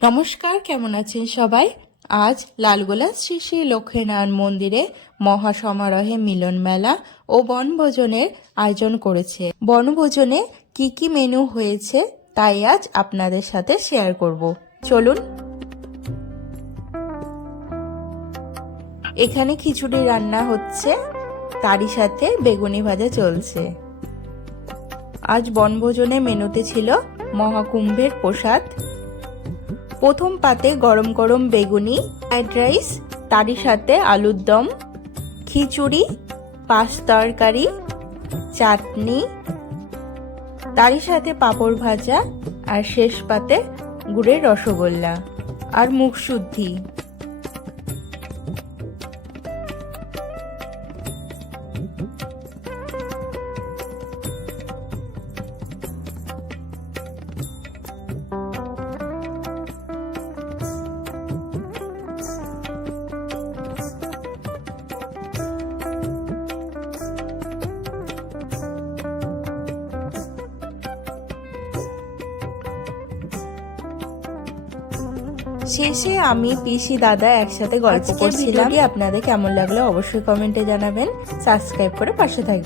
নমস্কার, কেমন আছেন সবাই? আজ লালগোলা শ্রী শ্রী লক্ষ্মীনারায়ণ মন্দিরে মহাসমারোহে মিলন মেলা ও বনভোজনের আয়োজন করেছে। বনভোজনে কি কি মেনু হয়েছে তাই আজ আপনাদের সাথে শেয়ার করব। চলুন। এখানে খিচুড়ি রান্না হচ্ছে, তারই সাথে বেগুনি ভাজা চলছে। আজ বনভোজনে মেনুতে ছিল মহাকুম্ভের প্রসাদ প্রথম পাতে গরম গরম বেগুনি, ফ্রাইড রাইস, তারই সাথে আলুর দম, খিচুড়ি, পাঁচ তরকারি, চাটনি, তারই সাথে পাঁপড় ভাজা আর শেষ পাতে গুড়ের রসগোল্লা আর মুখ শুদ্ধি শেষে আমি পিসি দাদা একসাথে গল্প করছিলাম। আপনাদের কেমন লাগল অবশ্যই কমেন্টে জানাবেন। সাবস্ক্রাইব করে পাশে থাকবেন।